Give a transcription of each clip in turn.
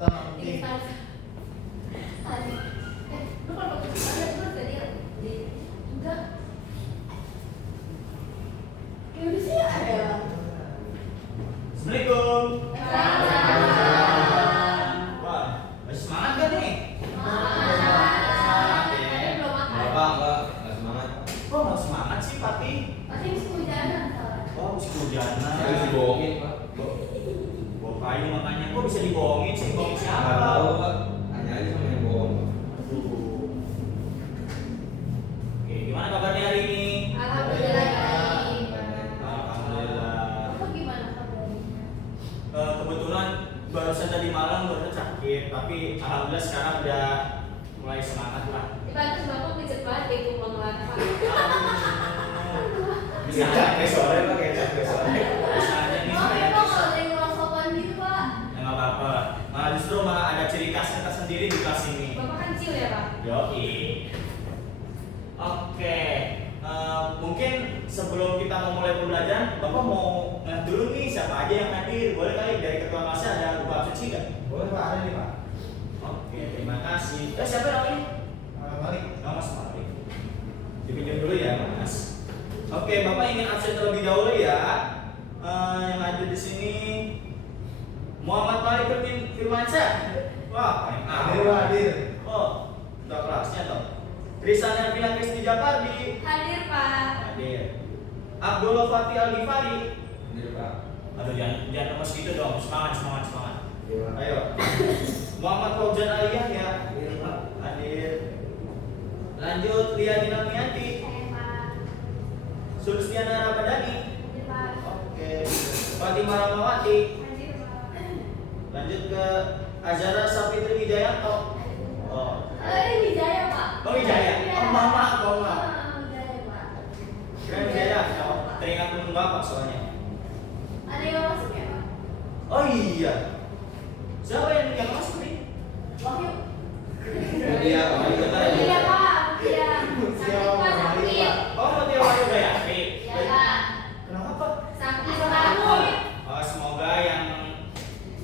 Assalamualaikum. Wah, masih semangat gak nih? Semangat ya. Bapak enggak semangat. Kok nggak semangat sih, Pati? Oh, habis kehujanan. Saya dibohongin, Pak. Bawa kayu makanya. Kok bisa dibohongin sih? Bohong Enggak siapa? tahu, Pak. Tanya aja sama yang bohong. Aduh. Oke, gimana kabarnya hari ini? Alhamdulillah baik. Alhamdulillah. Bapak gimana kabarnya? Kebetulan barusan tadi malam baru sakit, tapi alhamdulillah sekarang udah mulai semangat lah. Pantas bapak pijet banget ya itu pengeluaran Pak. Bisa aja Capek sore, Pak, kayak capek sore. bisa aja nih. Maaf ya Pak kalau ada yang ngerosokan gitu Pak. Ya nggak apa-apa. Malah justru malah ada ciri khasnya tersendiri di kelas ini. Bapak kan chill ya Pak? Yoi. Oke. Mungkin sebelum kita mau mulai pembelajaran, Bapak mau ngeliat dulu nih siapa aja yang hadir. Boleh kali dari ketua kelasnya ada buku absensi nggak? Boleh, Pak, ada nih, Pak. Oke, terima kasih. Siapa namanya? Mari. Oh, Mas Malik. Dipinjam dulu ya, Mas. Oke, Bapak ingin absen terlebih dahulu ya. Yang hadir di sini Muhammad Malik Firmansyah. Wah, paling Hadir, Pak, hadir. Oh, untuk kelasnya toh. Trisana Bila Kristi Japardi. Hadir Pak. Hadir. Abdullah Fatih Al-Ghifari. Hadir, Pak. Aduh, jangan lemes gitu dong. Semangat. Iya, Pak. Ayo. Muhammad Fauzan Aliyah ya. Hadir, Pak. Hadir. Lanjut Lia Dinamiati. Hadir Pak. Sulistiana Ramadhani. Hadir Pak. Oke. Fatimah Ramawati. Hadir Pak. Lanjut ke Azhara Sapitri Wijayanto. Oh. Wijaya Pak. Oh, Wijaya. Oh, Mama. Wijaya Pak. Keren Wijaya. Teringat temen Bapak soalnya. Ada yang masuk ya Pak? Oh iya. Siapa yang masuk nih? Wahyu. Iya, Pak. Iya Pak. Iya. Sakit Pak sakit. Oh, Mutia Wahyu Gayatri. Iya Pak. Kenapa Pak? Sakit banget. Oh, semoga yang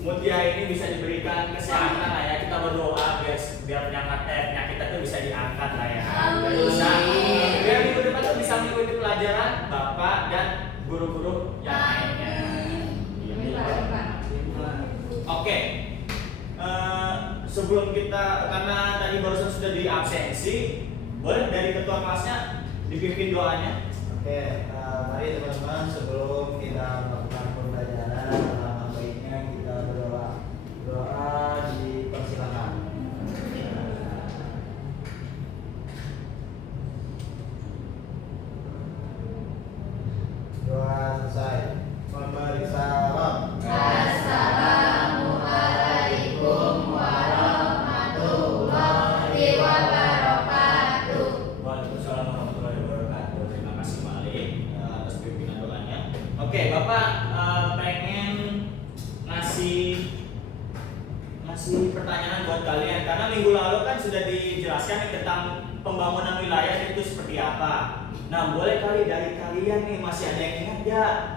Mutia ini bisa diberikan kesehatan lah ya. Kita berdoa biar penyakitnya tuh bisa diangkat lah ya. Amin. Biar minggu depan tuh bisa mengikuti pelajaran Bapak dan guru-guru yang lainnya. Amin Pak. Oke. Sebelum kita, karena tadi barusan sudah di absensi, boleh dari ketua kelasnya dipimpin doanya. Oke, mari teman-teman sebelum kita melakukan pembelajaran alangkah baiknya kita berdoa. Doa dipersilakan. Doa selesai. Memberi salam. Assalamualaikum warahmatullahi wabarakatuh. Waalaikumsalam warahmatullahi wabarakatuh. Terima kasih Malik atas pimpinan doanya. Oke, Bapak pengen ngasih pertanyaan buat kalian karena minggu lalu kan sudah dijelaskan nih tentang pembangunan wilayah itu seperti apa. Nah, boleh kali dari kalian nih masih ada yang ingat nggak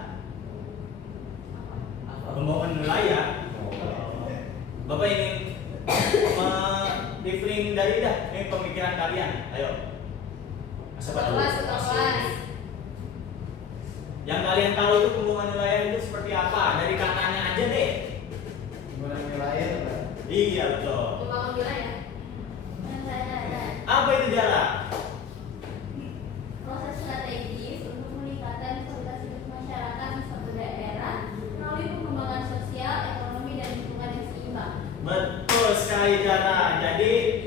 pembangunan wilayah? Bapak ingin briefing dari ini pemikiran kalian. Ayo. Siapa dulu? Kelas. Yang kalian tahu itu pembangunan wilayah itu seperti apa? Dari katanya aja deh. Pembangunan wilayah, Pak. Iya betul. Pembangun wilayah. Yang saya ada. Apa itu jarak? Proses strategis untuk meningkatkan kualitas hidup masyarakat di suatu daerah melalui pengembangan sosial, ekonomi, dan lingkungan yang seimbang. Betul sekali Jara. Jadi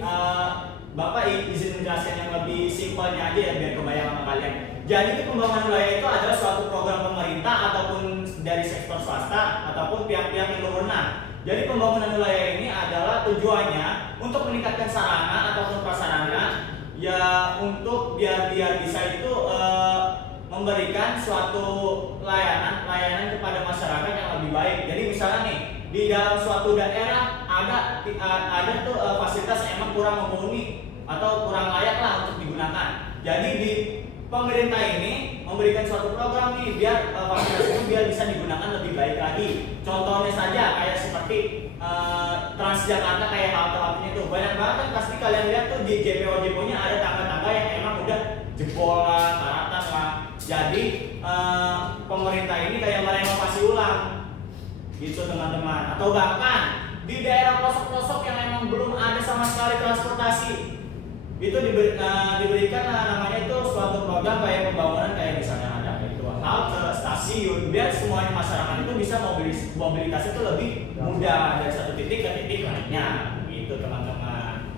Bapak izin menjelaskan yang lebih simpelnya aja ya biar kebayang sama kalian. Jadi itu pembangunan wilayah itu adalah suatu program pemerintah ataupun dari sektor swasta ataupun pihak-pihak yang berwenang. Jadi pembangunan wilayah ini adalah tujuannya untuk meningkatkan sarana ataupun prasarana ya untuk biar bisa itu memberikan suatu layanan kepada masyarakat yang lebih baik. Jadi misalnya nih di dalam suatu daerah ada tuh fasilitas yang emang kurang memenuhi atau kurang layak lah untuk digunakan. Jadi di pemerintah ini memberikan suatu program nih biar fasilitas itu biar bisa digunakan lebih baik lagi. Contohnya saja kayak seperti Transjakarta kayak halte-haltenya itu banyak banget kan, pasti kalian lihat tuh di JPO-JPO-nya ada tangga-tangga yang emang udah jebol lah, karatan lah. Jadi pemerintah ini kayak merenovasi ulang gitu teman-teman. Atau bahkan di daerah pelosok-pelosok yang emang belum ada sama sekali transportasi, itu diberikan namanya itu suatu program kayak pembangunan, kayak misalnya ada itu halte, stasiun, biar semuanya masyarakat itu bisa mobilitas itu lebih mudah dari satu titik ke titik lainnya gitu teman-teman.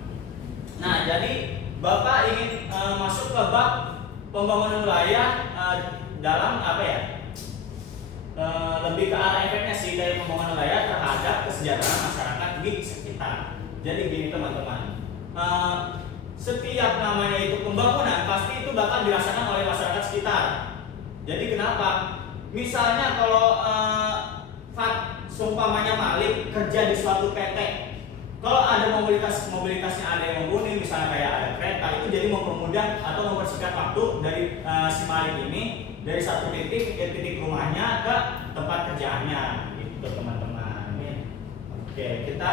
Nah, jadi Bapak ingin masuk ke bab pembangunan wilayah dalam apa ya? Lebih ke arah efeknya sih dari pembangunan wilayah terhadap kesejahteraan masyarakat di sekitar. Jadi gini teman-teman, setiap namanya itu pembangunan pasti itu bakal dirasakan oleh masyarakat sekitar. Jadi kenapa? Misalnya kalau seumpamanya Malik kerja di suatu PT, kalau ada mobilitasnya ada yang mumpuni, misalnya kayak ada kereta, itu jadi mempermudah atau mempersingkat waktu dari si Malik ini dari satu titik ke titik rumahnya ke tempat kerjaannya, gitu teman-teman. Oke, kita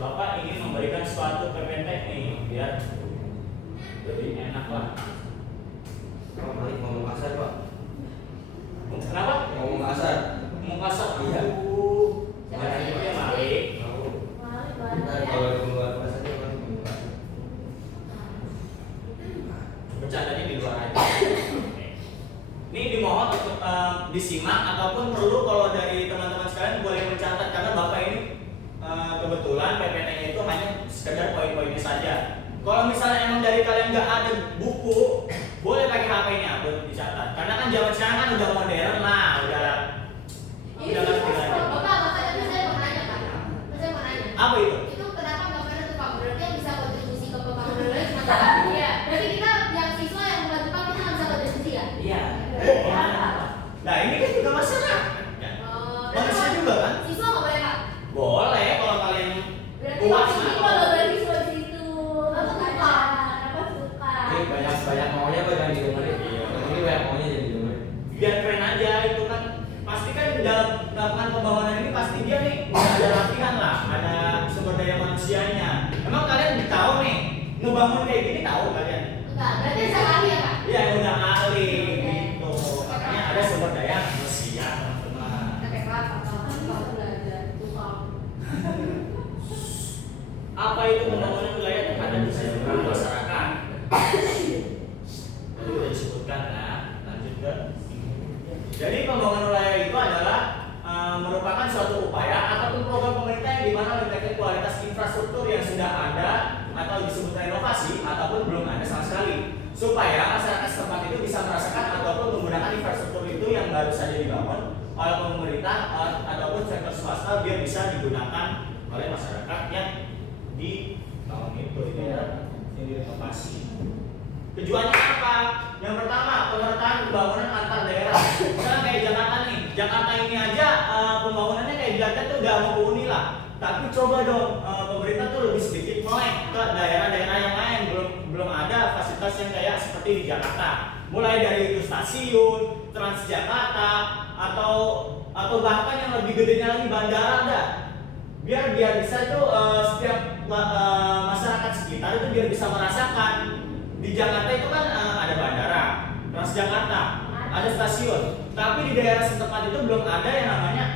Bapak ingin memberikan suatu PPT nih biar lebih enak lah. Pak Malik ngomong kasar, Pak. Kenapa? Ngomong kasar. Ngomong kasar? Iya. Jangan itu ya Malik. Ntar kalau di luar kasar dia pasti ngomong kasar. Bercandanya di luar aja. Oke. Ini dimohon untuk disimak ataupun perlu kalau dari teman-teman sekalian boleh mencatat, karena Bapak ini kebetulan PPT-nya itu hanya sekedar poin-poinnya saja. Kalau misalnya emang dari kalian nggak ada buku, boleh pakai HP-nya buat dicatat. Karena kan zaman sekarang kan udah modern lah, udah ngerti lagi. Bapak, saya mau nanya Pak. Saya mau nanya. Apa itu? Itu kenapa Bapak itu Pak? Berarti yang bisa kontribusi ke pembangunan masyarakat. Iya. Berarti kita yang siswa yang membantu Pak kita nggak bisa kontribusi ya? Iya. Nah ini kan juga masyarakat. Manusia juga kan? Siswa nggak boleh Pak? Boleh kalau kalian Berarti puas. ini kalau dari siswa di situ. Apa suka? Apa suka? Ini banyak maunya Pak, jangan didengerin. Ini banyak maunya jadi didengerin. Biar keren aja itu kan, pasti kan dalam melakukan pembangunan ini pasti dia nih ada latihan lah, ada sumber daya manusianya. Emang kalian tahu nih ngebangun kayak gini, tahu kalian? Enggak, berarti saya ahli ya Pak? Iya udah ahli gitu, makanya ada sumber daya manusia teman-teman. Oke Pak, kalau belajar tukang. Apa itu pembangunan wilayah terhadap kesejahteraan masyarakat? Tadi sudah disebutkan ya, lanjut ke. Jadi pembangunan wilayah itu adalah merupakan suatu upaya ataupun program pemerintah yang dimana meningkatkan kualitas infrastruktur yang sudah ada atau disebut renovasi ataupun belum ada sama sekali, supaya masyarakat setempat itu bisa merasakan ataupun menggunakan infrastruktur itu yang baru saja dibangun oleh pemerintah ataupun sektor swasta biar bisa digunakan oleh masyarakat yang di tahun itu yang direnovasi. Tujuannya apa? Yang pertama, pemerataan pembangunan antar daerah. Misalnya kayak Jakarta nih, Jakarta ini aja pembangunannya kayak Jakarta tuh udah mumpuni lah. Tapi coba dong pemerintah tuh lebih sedikit melek ke daerah-daerah yang lain, belum ada fasilitas yang kayak seperti di Jakarta. Mulai dari itu stasiun, Transjakarta, atau bahkan yang lebih gedenya lagi bandara ada. Biar bisa tuh setiap masyarakat sekitar itu biar bisa merasakan. Di Jakarta itu kan ada bandara, Transjakarta, ada stasiun. Tapi di daerah setempat itu belum ada yang namanya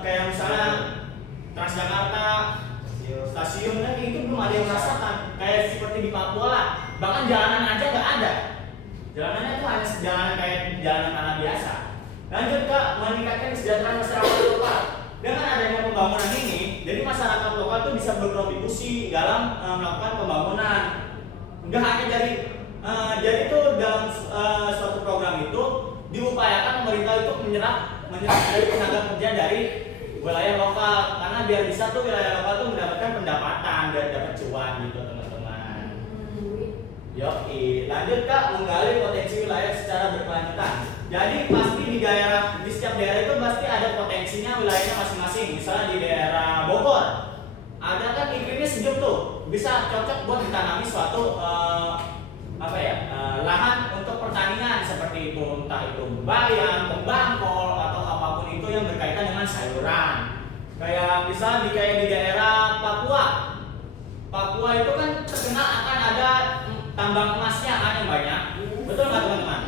kayak misalnya Transjakarta, stasiun kan itu belum ada yang merasakan. Kayak seperti di Papua lah. Bahkan jalanan aja nggak ada. Jalanannya itu hanya jalanan kayak jalanan tanah biasa. Lanjut ke meningkatkan kesejahteraan masyarakat lokal. Dengan adanya pembangunan ini, jadi masyarakat lokal tuh bisa berkontribusi dalam melakukan pembangunan. Enggak hanya jadi itu dalam suatu program itu diupayakan pemerintah itu menyerap dari tenaga kerja dari wilayah lokal, karena biar bisa tuh wilayah lokal tuh mendapatkan pendapatan dan dapat cuan gitu teman-teman. Yoki, lanjut Kak, menggali potensi wilayah secara berkelanjutan. Jadi pasti di setiap daerah itu pasti ada potensinya wilayahnya masing-masing. Misalnya di daerah Bogor, ada kan iklimnya sejuk tuh, bisa cocok buat ditanami suatu lahan untuk pertanian seperti itu, entah itu bayam, pembangkol atau apapun itu yang berkaitan dengan sayuran. Kayak misal kayak di daerah Papua. Papua itu kan terkenal akan ada tambang emasnya kan yang banyak. Betul nggak teman-teman?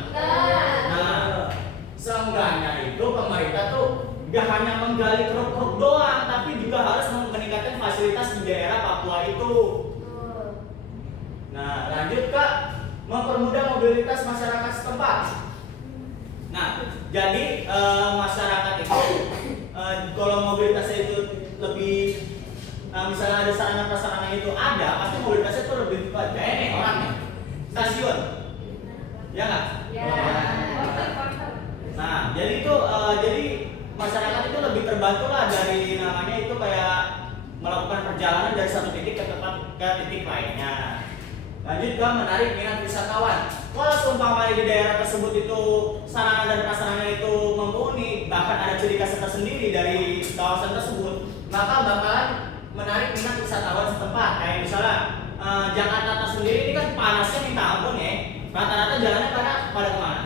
Nah, seenggaknya itu pemerintah tuh gak hanya menggali keruk-keruk doang, tapi juga harus meningkatkan fasilitas di daerah Papua itu. Nah, lanjut Kak, mempermudah mobilitas masyarakat setempat. Nah, jadi masyarakat itu kalau mobilitasnya itu lebih misalnya ada sarana prasarana itu ada, pasti mobilitasnya itu lebih cepat. Kayak nih orangnya stasiun, ya nggak? Nah, jadi itu jadi masyarakat itu lebih terbantu lah dari namanya itu kayak melakukan perjalanan dari satu titik ke titik lainnya. Lanjut ke menarik minat wisatawan. Kalau seumpama di daerah tersebut itu sarana dan prasarana itu mumpuni, bahkan ada ciri khas tersendiri dari kawasan tersebut, maka bakalan menarik minat wisatawan setempat. Kayak misalnya Jakarta sendiri ini kan panasnya minta ampun ya. Rata-rata jalannya pada kemana?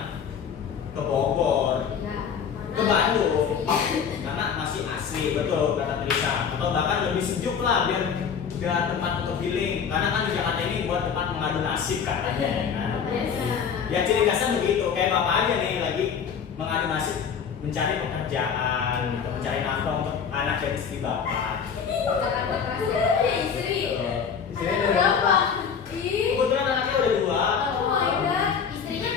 Ke Bogor, ke Bandung, karena masih asli, betul kata Trisa. Atau bahkan lebih sejuk lah biar tempat untuk healing, karena kan di Jakarta ini buat tempat mengadu nasib katanya ya kan. Ya ciri khasnya begitu, kayak bapak aja nih lagi mengadu nasib mencari pekerjaan atau mencari nafkah untuk anak dan istri bapak. Istri. Istrinya Ada dari berapa? Kebetulan anaknya udah 2. Oh my god, istrinya?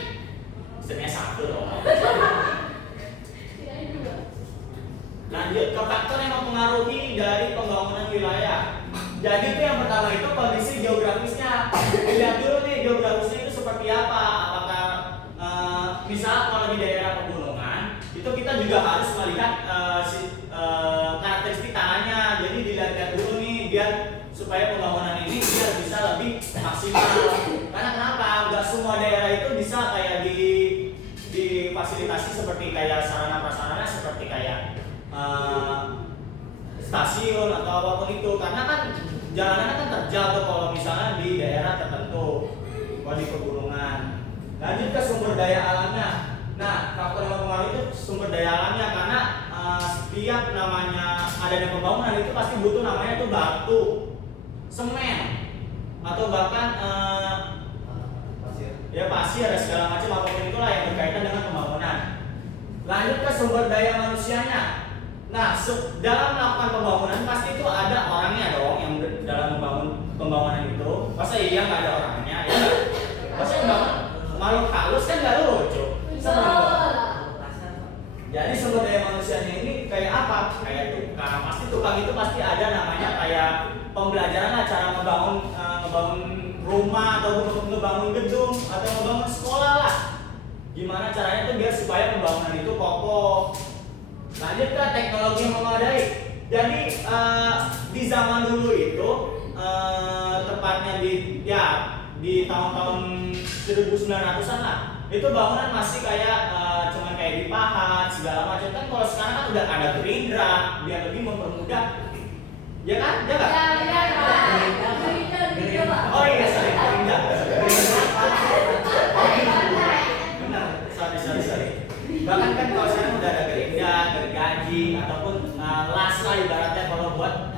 Istrinya 1 loh. Kirain 2. Lanjut ke faktor yang mempengaruhi dari pembangunan wilayah. Jadi itu yang pertama itu kondisi geografisnya. Dilihat dulu nih geografisnya itu seperti apa. Apakah misal kalau di daerah pegunungan itu kita juga harus melihat karakteristik tanahnya. Jadi dilihat dulu nih biar supaya pembangunan ini biar bisa lebih maksimal. Karena kenapa? Enggak semua daerah itu bisa kayak difasilitasi seperti kayak sarana prasarana seperti kayak stasiun atau apapun itu, karena kan jalanannya kan terjal tuh kalau misalnya di daerah tertentu, kalau di pegunungan. Lanjut ke sumber daya alamnya. Nah, faktor yang mempengaruhi itu sumber daya alamnya, karena setiap namanya adanya pembangunan itu pasti butuh namanya tuh batu, semen, atau bahkan pasir. ya pasir dan segala macam apapun itulah yang berkaitan dengan pembangunan. Lanjut ke sumber daya manusianya. Nah, dalam melakukan pembangunan pasti itu ada orangnya dong yang dalam membangun pembangunan itu. Masa iya nggak ada orangnya? Ya nggak? Masa yang bangun makhluk halus kan nggak lucu. Jadi sumber daya manusianya ini kayak apa? Kayak tukang. Pasti tukang itu pasti ada namanya kayak pembelajaran lah cara ngebangun rumah atau ngebangun gedung atau ngebangun sekolah lah. Gimana caranya tuh biar supaya pembangunan itu kokoh. Lanjut ke teknologi yang memadai. Jadi di zaman dulu itu tepatnya di tahun-tahun 1900-an lah, itu bangunan masih kayak cuman kayak dipahat segala macam. Kan kalau sekarang kan udah ada gerindra biar lebih mempermudah. Ya kan? Ya kan? Oh iya, sorry, gerindra. Benar, sorry. Bahkan kan kalau sekarang udah ada gerinda, gergaji ataupun las lah ibaratnya kalau buat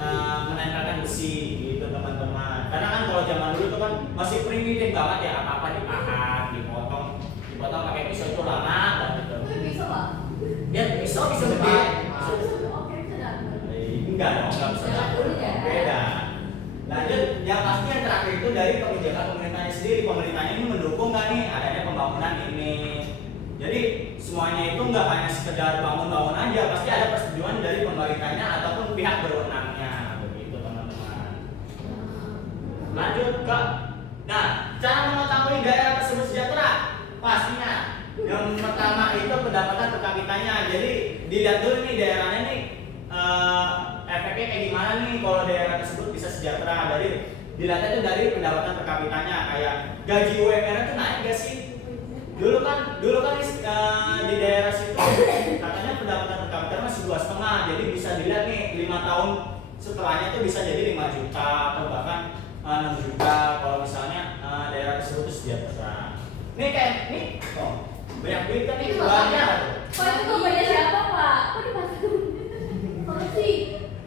menempelkan besi gitu teman-teman. Karena kan kalau zaman dulu tuh kan masih primitif banget ya, apa-apa dipahat, dipotong pakai pisau itu lama banget gitu. Ya pisau bisa gede. Enggak dong, enggak bisa dapur. Beda. Lanjut, yang pasti yang terakhir itu dari kebijakan pemerintahnya sendiri. Pemerintahnya ini mendukung nggak nih adanya pembangunan ini. Jadi semuanya itu nggak hanya sekedar bangun-bangun aja, pasti ada persetujuan dari pemerintahnya ataupun pihak berwenangnya, begitu teman-teman. Lanjut ke, nah cara mengetahui daerah tersebut sejahtera, pastinya yang pertama itu pendapatan per kapitanya. Jadi dilihat dulu nih daerahnya nih efeknya kayak gimana nih kalau daerah tersebut bisa sejahtera. Dari dilihat itu dari pendapatan per kapitanya, kayak gaji UMR itu naik gak sih? Dulu kan di daerah situ katanya pendapatan per kapita masih 2,5, jadi bisa dilihat nih 5 tahun setelahnya tuh bisa jadi 5 juta atau bahkan 6 juta kalau misalnya daerah tersebut sejahtera. Nih kayak nih, banyak duit kan nih, banyak. Pak itu bapaknya siapa Pak? Kok nih Mas? Korupsi.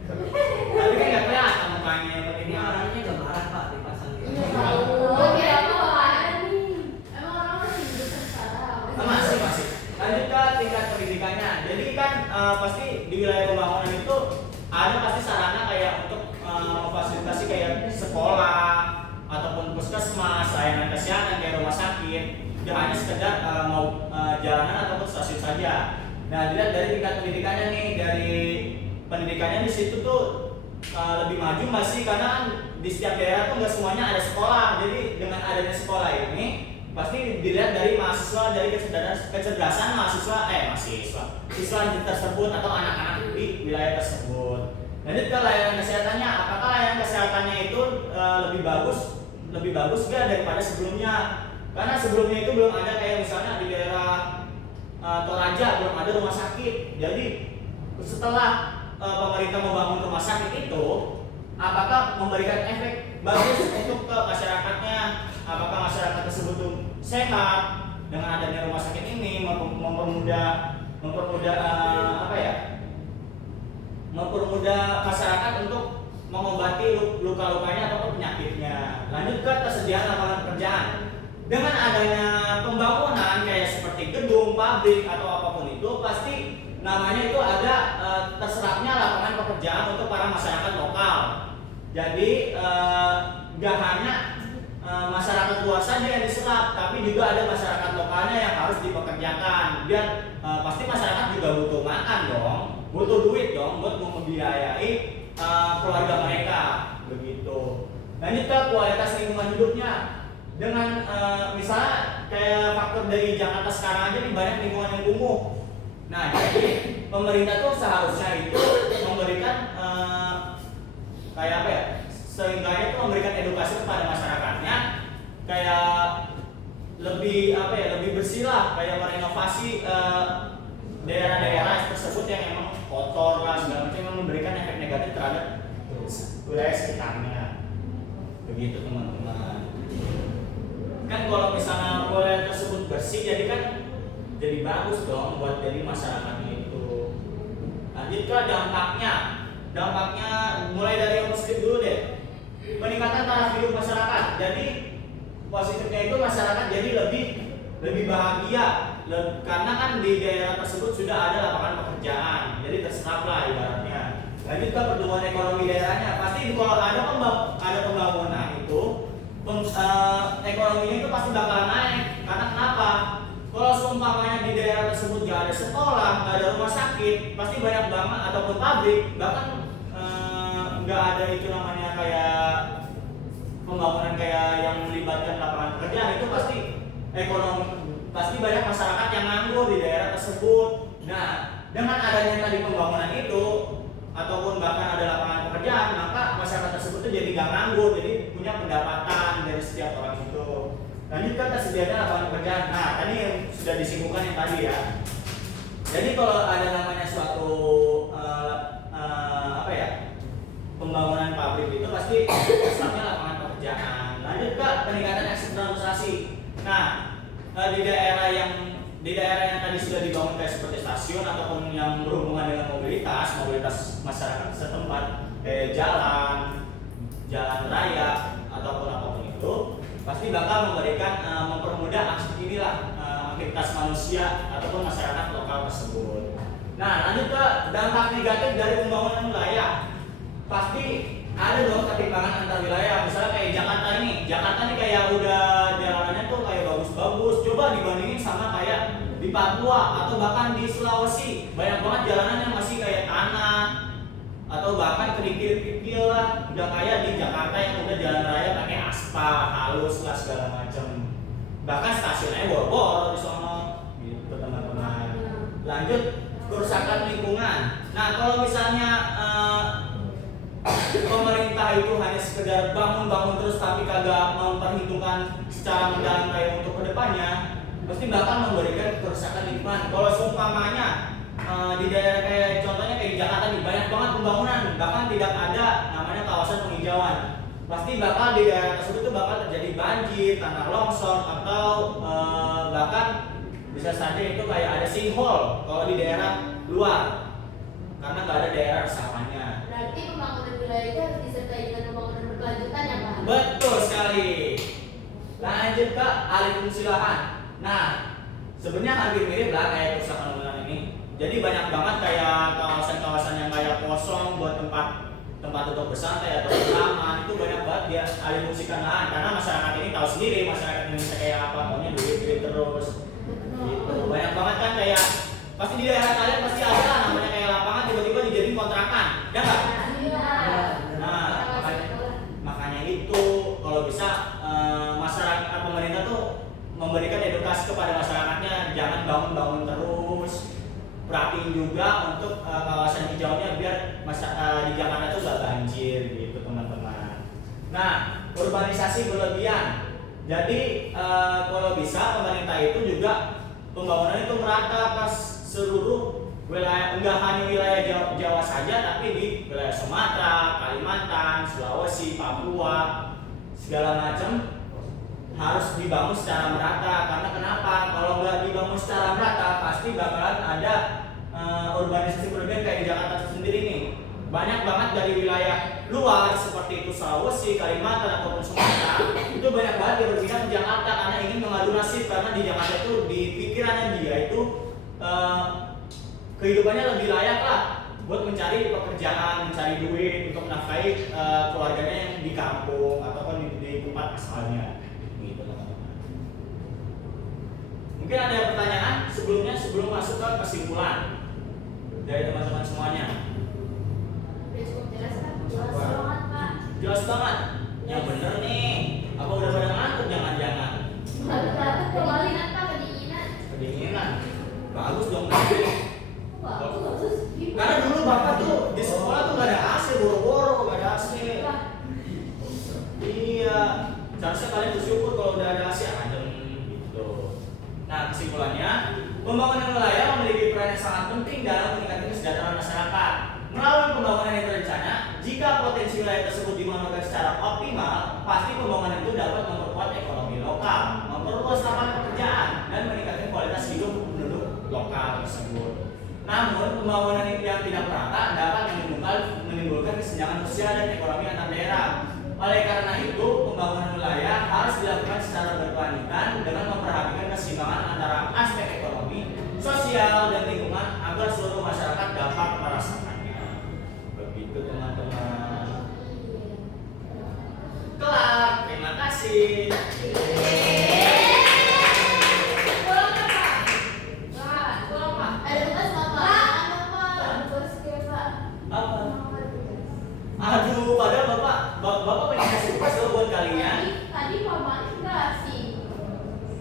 Tapi kan nggak kelihatan mukanya yang penting Ini orang. orangnya gak marah Pak dipasang gitu. Iya tahu. Kira apa ada nih? Emang orang masih besar sekarang. Masih. Lanjut ke tingkat pendidikannya. Jadi kan pasti di wilayah pembangunan itu ada pasti sarana kayak untuk memfasilitasi kayak sekolah ataupun puskesmas, layanan kesehatan kayak rumah sakit. Tidak hanya sekedar mau jalanan ataupun stasiun saja. Nah, dilihat dari tingkat pendidikannya nih, dari pendidikannya di situ tuh lebih maju masih karena kan di setiap daerah tuh nggak semuanya ada sekolah. Jadi dengan adanya sekolah ini pasti dilihat dari mahasiswa, dari kecerdasan siswa tersebut atau anak-anak di wilayah tersebut. Lanjut ke layanan kesehatannya, apakah layanan kesehatannya itu lebih bagus nggak daripada sebelumnya? Karena sebelumnya itu belum ada kayak misalnya di daerah Toraja belum ada rumah sakit. Jadi setelah pemerintah membangun rumah sakit itu, apakah memberikan efek bagus untuk ke masyarakatnya? Apakah masyarakat tersebut tuh sehat dengan adanya rumah sakit ini mempermudah masyarakat untuk mengobati luka-lukanya ataupun penyakitnya. Lanjut ke tersediaan lapangan pekerjaan. Dengan adanya pembangunan kayak seperti gedung, pabrik atau apapun itu pasti namanya itu ada terserapnya lapangan pekerjaan untuk para masyarakat lokal. Jadi gak hanya masyarakat luar saja yang diserap, tapi juga ada masyarakat lokalnya yang harus dipekerjakan. Biar pasti masyarakat juga butuh makan dong, butuh duit dong buat membiayai keluarga mereka, begitu. Lanjut ke kualitas lingkungan hidupnya. Dengan misalnya kayak faktor dari Jakarta sekarang aja nih banyak lingkungan yang kumuh. Nah, jadi pemerintah tuh seharusnya itu memberikan kayak apa ya? Seenggaknya tuh memberikan edukasi kepada masyarakatnya kayak lebih bersih lah, kayak merenovasi daerah-daerah tersebut yang emang kotor lah segala macam, yang memberikan efek negatif terhadap wilayah sekitarnya. Begitu teman-teman. Kan kalau misalnya wilayah tersebut bersih jadi bagus dong buat dari masyarakatnya itu. Lanjut ke dampaknya mulai dari yang positif dulu deh. Peningkatan taraf hidup masyarakat. Jadi positifnya itu masyarakat jadi lebih bahagia karena kan di daerah tersebut sudah ada lapangan pekerjaan, jadi terserap lah ibaratnya. Lanjut ke pertumbuhan ekonomi daerahnya. Pasti kalau ada pembangunan itu ekonominya itu pasti bakal naik. Karena kenapa? Kalau seumpamanya di daerah tersebut gak ada sekolah, gak ada rumah sakit, pasti banyak banget ataupun pabrik, bahkan gak ada itu namanya kayak pembangunan kayak yang melibatkan lapangan pekerjaan, itu pasti banyak masyarakat yang nganggur di daerah tersebut. Nah, dengan adanya tadi pembangunan itu ataupun bahkan ada lapangan pekerjaan, maka masyarakat tersebut tuh jadi gak nganggur, jadi punya pendapatan dari setiap orang itu. Lanjut ke tersedianya lapangan pekerjaan. Nah, tadi yang sudah disinggungan yang tadi ya. Jadi kalau ada namanya suatu pembangunan pabrik itu pasti terserapnya lapangan pekerjaan. Lanjut ke peningkatan eksternalisasi. Nah, di daerah yang tadi sudah dibangun kayak seperti stasiun ataupun yang berhubungan dengan mobilitas masyarakat setempat kayak jalan raya ataupun apapun itu pasti bakal mempermudah aktivitas manusia ataupun masyarakat lokal tersebut. Nah, lanjut ke dampak negatif dari pembangunan wilayah. Pasti ada dong ketimpangan antar wilayah. Misalnya kayak Jakarta nih kayak udah jalanannya tuh kayak bagus-bagus. Coba dibandingin sama kayak di Papua atau bahkan di Sulawesi, banyak banget jalanan yang masih kayak tanah atau bahkan kerikil-kerikil lah. Udah kayak di Jakarta yang udah jalan raya pakai aspal halus lah segala macam. Bahkan stasiunnya bor-bor di sono, gitu teman-teman. Lanjut kerusakan lingkungan. Nah, kalau misalnya pemerintah itu hanya sekedar bangun terus tapi kagak memperhitungkan secara mendalam kayak untuk kedepannya, pasti bakal memberikan kerusakan lingkungan. Kalau seumpamanya di daerah kayak contohnya kayak Jakarta nih banyak banget pembangunan, bahkan tidak ada namanya kawasan penghijauan, pasti bakal di daerah tersebut tuh bakal terjadi banjir, tanah longsor atau bahkan bisa saja itu kayak ada sinkhole kalau di daerah luar. karena nggak ada daerah resapannya. Berarti pembangunan wilayah itu harus disertai dengan pembangunan berkelanjutan ya Pak? Betul sekali. Lanjut ke alih fungsi lahan. Nah, sebenarnya hampir mirip lah kayak kerusakan bangunan ini. Jadi banyak banget kayak kawasan-kawasan yang kayak kosong buat tempat untuk bersantai atau bertaman, itu banyak banget dia alih fungsikan lahan karena masyarakat ini tahu sendiri masyarakat Indonesia kayak apa, maunya duit terus. Gitu. Banyak banget kan kayak pasti di daerah kalian pasti ada lah namanya kayak lapangan tiba-tiba dijadiin kontrakan, ya nggak? Nah, makanya itu kalau bisa masyarakat pemerintah tuh memberikan edukasi kepada masyarakatnya, jangan bangun-bangun terus, perhatiin juga untuk kawasan hijaunya biar di Jakarta tuh gak banjir gitu teman-teman. Nah, urbanisasi berlebihan. Jadi kalau bisa pemerintah itu juga pembangunan itu merata ke seluruh wilayah, enggak hanya wilayah Jawa saja, tapi di wilayah Sumatera, Kalimantan, Sulawesi, Papua, segala macam harus dibangun secara merata. Karena kenapa? Kalau nggak dibangun secara merata, pasti bakalan ada urbanisasi berlebihan kayak di Jakarta sendiri nih. Banyak banget dari wilayah luar seperti itu Sulawesi, Kalimantan ataupun Sumatera itu banyak banget yang berpindah ke Jakarta karena ingin mengadu nasib, karena di Jakarta itu di pikirannya dia itu kehidupannya lebih layak lah buat mencari pekerjaan, mencari duit untuk menafkahi keluarganya yang di kampung ataupun di tempat asalnya. Gitu teman-teman. Mungkin ada pertanyaan sebelum masuk ke kesimpulan dari teman-teman semuanya. Udah cukup jelas kan? Jelas banget Pak. Jelas banget. Yang bener nih. Apa udah pada ngantuk jangan-jangan? Kedinginan Pak, kedinginan. Kedinginan. Bagus dong nanti. Bagus. Karena dulu bapak tuh di sekolah tuh gak ada AC, boro-boro gak ada AC. Iya. Seharusnya kalian bersyukur kalau udah ada AC adem gitu. Nah kesimpulannya, pembangunan wilayah memiliki peran yang sangat penting dalam meningkatkan kesejahteraan masyarakat. Melalui pembangunan yang terencana, jika potensi wilayah tersebut dimanfaatkan secara optimal, pasti pembangunan itu dapat memperkuat ekonomi lokal, memperluas lapangan pekerjaan, dan meningkatkan kualitas hidup penduduk lokal tersebut. Namun, pembangunan yang tidak merata dapat menimbulkan kesenjangan sosial dan ekonomi antar daerah. Oleh karena itu, pembangunan wilayah harus dilakukan secara berkelanjutan dengan memperhatikan keseimbangan antara aspek ekonomi, sosial, dan lingkungan agar seluruh masyarakat dapat merasakannya. Begitu teman-teman. Kelar. Terima kasih. Ada tugas nggak Pak? Tugas kayak Pak. Apa? Aduh, padahal bapak pengen kasih tugas dulu buat kalian. Tadi Pak Manis ngasih.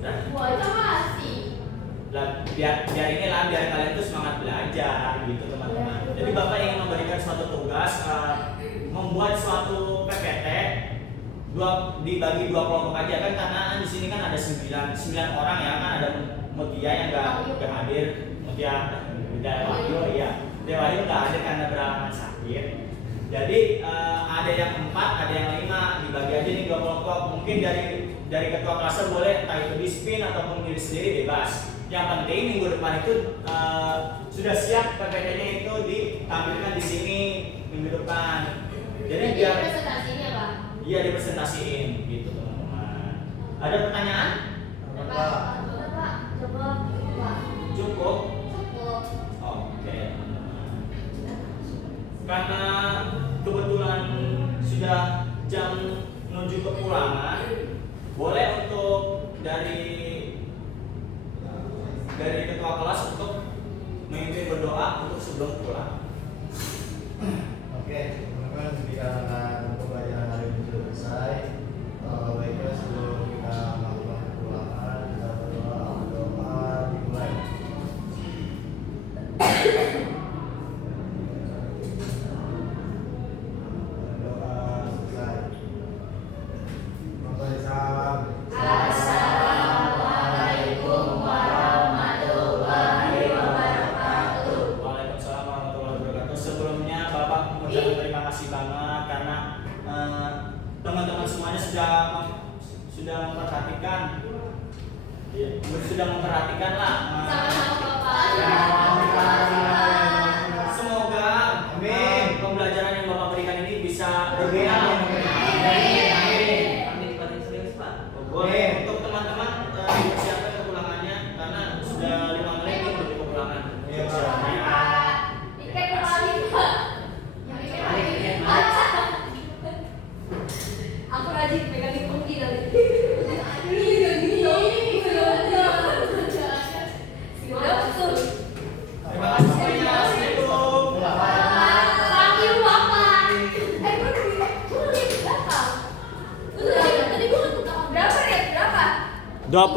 Nah, Buat ngasih. biar kalian tuh semangat belajar gitu teman-teman. Jadi bapak ingin memberikan suatu tugas, membuat suatu PPT dibagi 2 kelompok aja kan, karena di sini kan ada 9 orang ya kan, ada Mutia yang nggak hadir, Mutia Wahyu ya, Wahyu nggak hadir karena berhalangan sakit. Jadi ada yang 4, ada yang 5, dibagi aja nih 2 kelompok. Mungkin dari ketua kelasnya boleh entah itu dispin ataupun diri sendiri bebas. Yang penting minggu depan itu sudah siap PPT-nya itu ditampilkan di sini minggu depan. Jadi biar presentasinya Pak. iya dipresentasiin gitu teman-teman. Ada pertanyaan? Pak, coba Pak. Cukup? Cukup. Oke teman-teman. Karena kebetulan sudah jam menuju kepulangan, boleh untuk dari ketua kelas untuk memimpin berdoa untuk sebelum pulang. Oke, teman-teman, dikarenakan pembelajaran hari ini sudah selesai, baiknya sebelum kita melakukan kepulangan, kita berdoa dimulai. Doa selesai. Salam. Assalamualaikum warahmatullahi wabarakatuh. Waalaikumsalam warahmatullahi wabarakatuh. Sebelumnya Bapak mengucapkan terima kasih banget karena teman-teman semuanya sudah memperhatikan, sudah memperhatikan lah. Sama-sama Bapak. Semoga WA. Paling serius Pak. Boleh untuk teman-teman dipersiapkan kepulangannya karena sudah 5 menit ini menuju kepulangan. Iya, Pak. Selamat Pak. Tiket kembali Pak. Yang tiket kembali. Aku rajin pegang di kunci tadi. Sudah betul. Terima kasih semuanya. Assalamualaikum. Thank you Bapak. Gue udah berapa? Tadi gue berapa ya? Berapa? 20